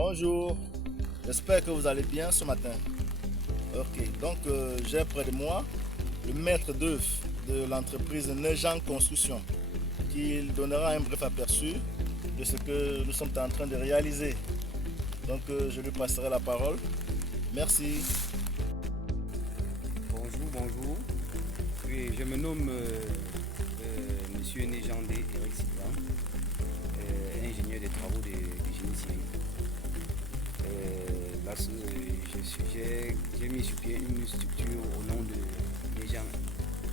Bonjour, j'espère que vous allez bien ce matin. Ok, donc j'ai près de moi le maître d'œuvre de l'entreprise Nejan Construction qui donnera un bref aperçu de ce que nous sommes en train de réaliser. Donc je lui passerai la parole. Merci. Bonjour. Oui, je me nomme Monsieur Néjandé Eric Sylvain, ingénieur des travaux de génie civil. J'ai mis sur pied une structure au nom de Néjan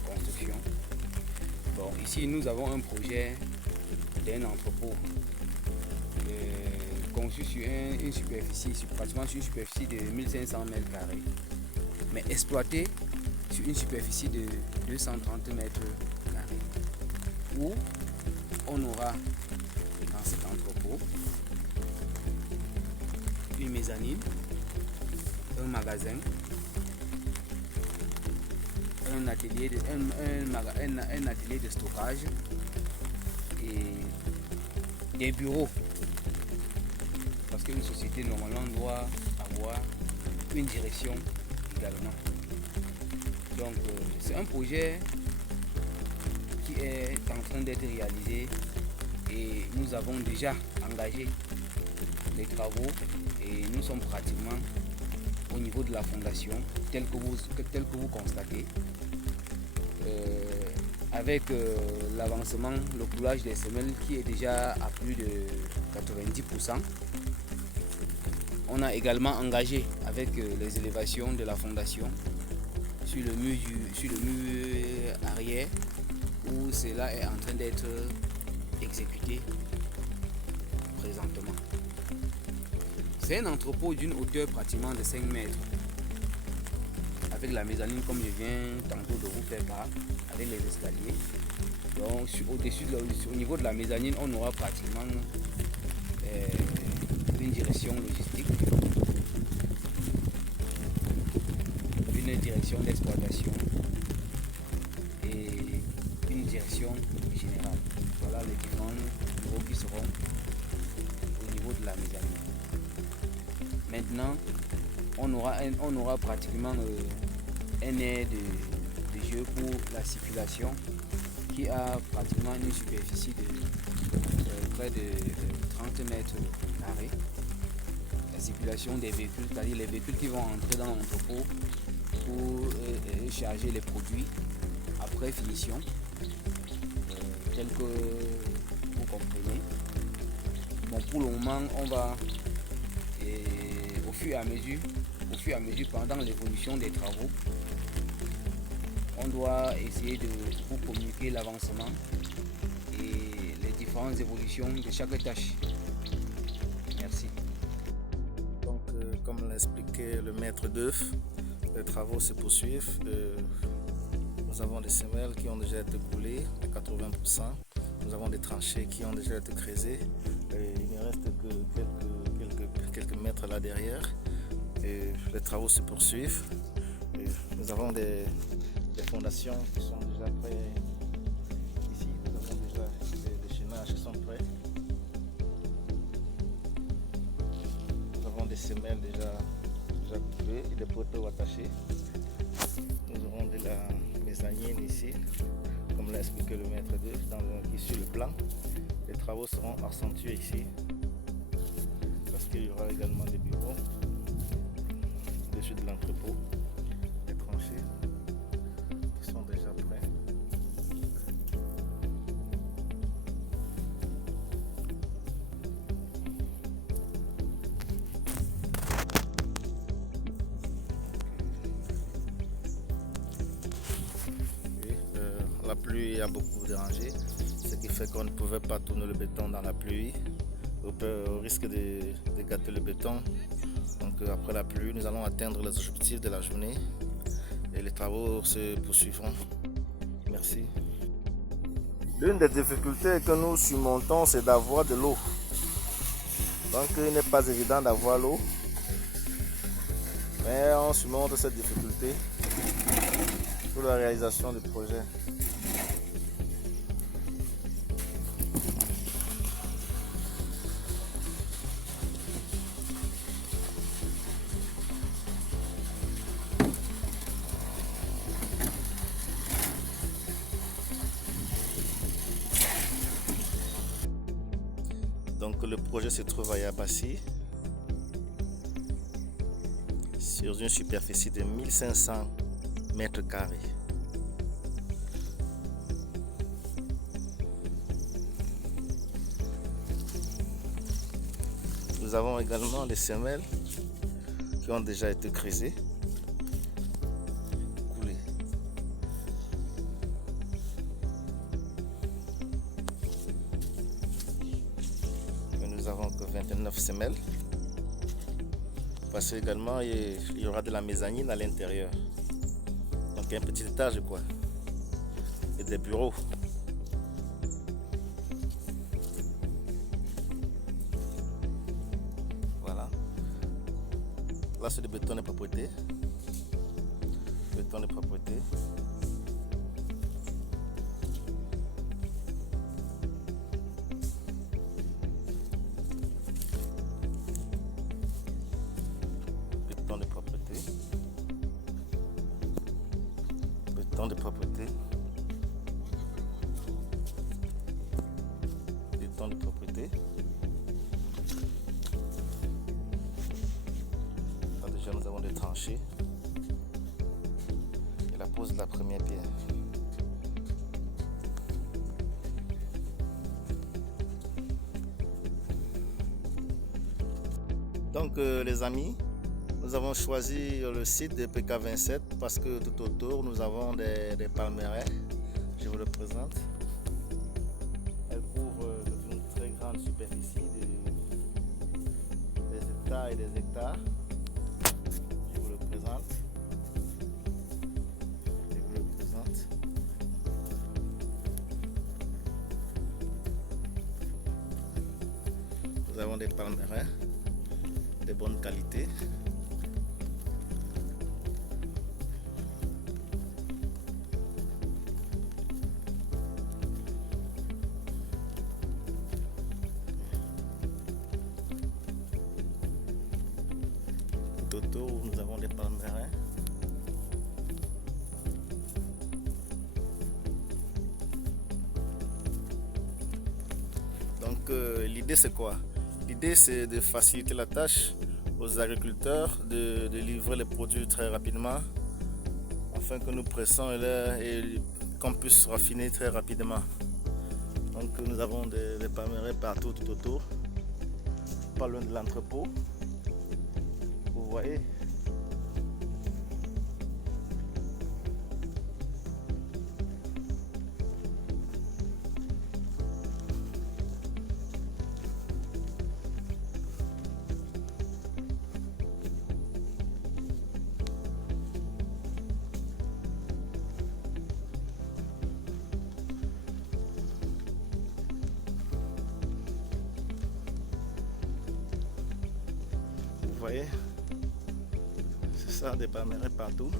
Construction. Bon, ici nous avons un projet d'un entrepôt conçu sur une superficie, pratiquement sur une superficie de 1500 mètres carrés, mais exploité sur une superficie de 230 mètres carrés, où on aura dans cet entrepôt une mezzanine, un magasin, un atelier de stockage et des bureaux, parce qu'une société normalement doit avoir une direction également. Donc c'est un projet qui est en train d'être réalisé et nous avons déjà engagé les travaux et nous sommes pratiquement au niveau de la fondation tel que vous constatez, avec l'avancement, le coulage des semelles qui est déjà à plus de 90%. On a également engagé avec les élévations de la fondation sur le mur arrière, où cela est en train d'être exécuté présentement. C'est un entrepôt d'une hauteur pratiquement de 5 mètres, avec la mezzanine comme je viens tantôt de vous faire part, avec les escaliers. Donc au niveau de la mezzanine, on aura pratiquement une direction logistique, une direction d'exploitation et une direction générale. Voilà les différents niveaux qui seront au niveau de la mezzanine. Maintenant, on aura pratiquement un air de jeu pour la circulation qui a pratiquement une superficie de près de 30 mètres carrés. La circulation des véhicules, c'est-à-dire les véhicules qui vont entrer dans l'entrepôt pour charger les produits après finition, tel que vous comprenez. Bon, pour le moment, on va au fur et à mesure pendant l'évolution des travaux, on doit essayer de vous communiquer l'avancement et les différentes évolutions de chaque tâche. Merci. Donc comme l'expliquait le maître d'œuvre, les travaux se poursuivent. Nous avons des semelles qui ont déjà été coulées à 80%. Nous avons des tranchées qui ont déjà été creusées. Il ne reste que quelques mètres là derrière. Et les travaux se poursuivent. Et nous avons des fondations qui sont déjà prêtes. Ici, nous avons déjà des chaînages qui sont prêts. Nous avons des semelles déjà coulées et des poteaux attachés. Nous aurons de la mezzanine ici, comme l'a expliqué le maître d'œuvre qui sur le plan. Les travaux seront accentués ici, parce qu'il y aura également des bureaux au-dessus de l'entrepôt, des tranchées qui sont déjà prêts. La pluie a beaucoup dérangé, ce qui fait qu'on ne pouvait pas tourner le béton dans la pluie, au risque de gâter le béton. Donc après la pluie, nous allons atteindre les objectifs de la journée et les travaux se poursuivront. Merci. L'une des difficultés que nous surmontons, c'est d'avoir de l'eau. Donc il n'est pas évident d'avoir l'eau, mais on surmonte cette difficulté pour la réalisation du projet. le projet se trouve à Yabassi, sur une superficie de 1500 mètres carrés. Nous avons également des semelles qui ont déjà été creusées, coulées. Et nous avons que 29 semelles. Parce qu'également il y aura de la mezzanine à l'intérieur. Donc un petit étage quoi. Et des bureaux. Voilà. Là c'est du béton de propreté. Béton de propreté. Béton de propreté. Béton de propreté. Béton de propreté. Là déjà nous avons des tranchées. Et la pose de la première pierre. Donc les amis, nous avons choisi le site de PK27 parce que tout autour nous avons des palmeraies. Je vous le présente. Elle couvre une très grande superficie des hectares et des hectares. Je vous le présente. Je vous le présente. Nous avons des palmeraies de bonne qualité. Tout autour, nous avons des palmeraies. Donc l'idée c'est quoi? L'idée c'est de faciliter la tâche aux agriculteurs de livrer les produits très rapidement afin que nous pressons et qu'on puisse raffiner très rapidement. Donc nous avons des palmeraies partout tout autour, pas loin de l'entrepôt. Vous voyez. Vous voyez, c'est ça, des palmeraies partout,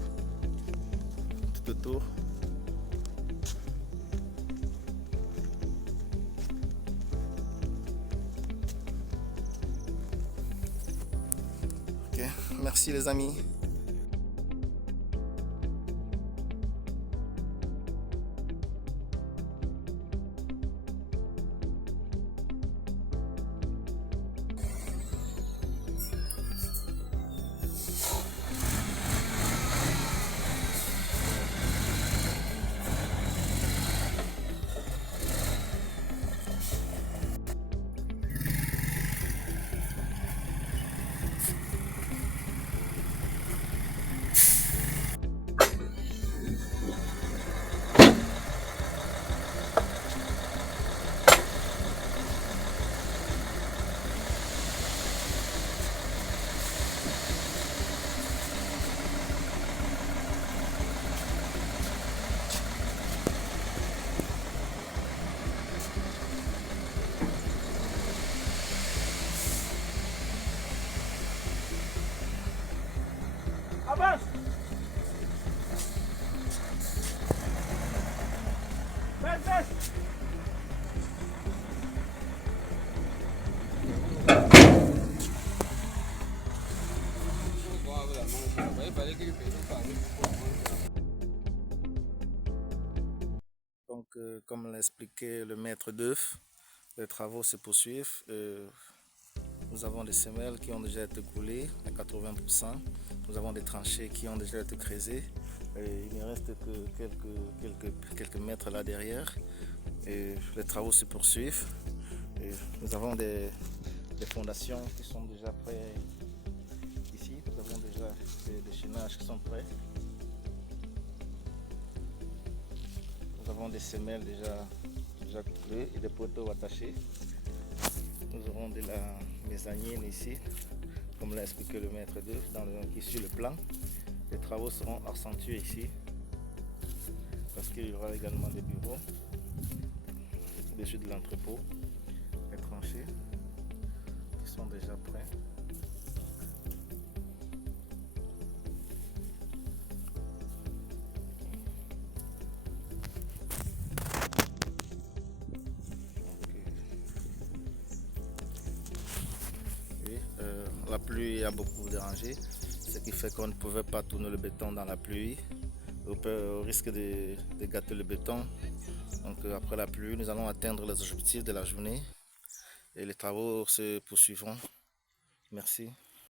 tout autour. Ok, merci les amis. Avance! Baisse! Donc comme l'a expliqué le maître d'œuvre, Les travaux se poursuivent. Nous avons des semelles qui ont déjà été coulées à 80%. Nous avons des tranchées qui ont déjà été creusées. Il ne reste que quelques mètres là derrière. Et les travaux se poursuivent. Et nous avons des fondations qui sont déjà prêtes ici. Nous avons déjà des chaînages qui sont prêts. Nous avons des semelles déjà coulées et des poteaux attachés. Nous aurons de la mezzanine ici, comme l'a expliqué le maître d'œuvre qui suit le plan. Les travaux seront accentués ici parce qu'il y aura également des bureaux au-dessus de l'entrepôt, les tranchées qui sont déjà prêts. La pluie a beaucoup dérangé, ce qui fait qu'on ne pouvait pas tourner le béton dans la pluie au risque de gâter le béton. Donc après la pluie, nous allons atteindre les objectifs de la journée et les travaux se poursuivront. Merci.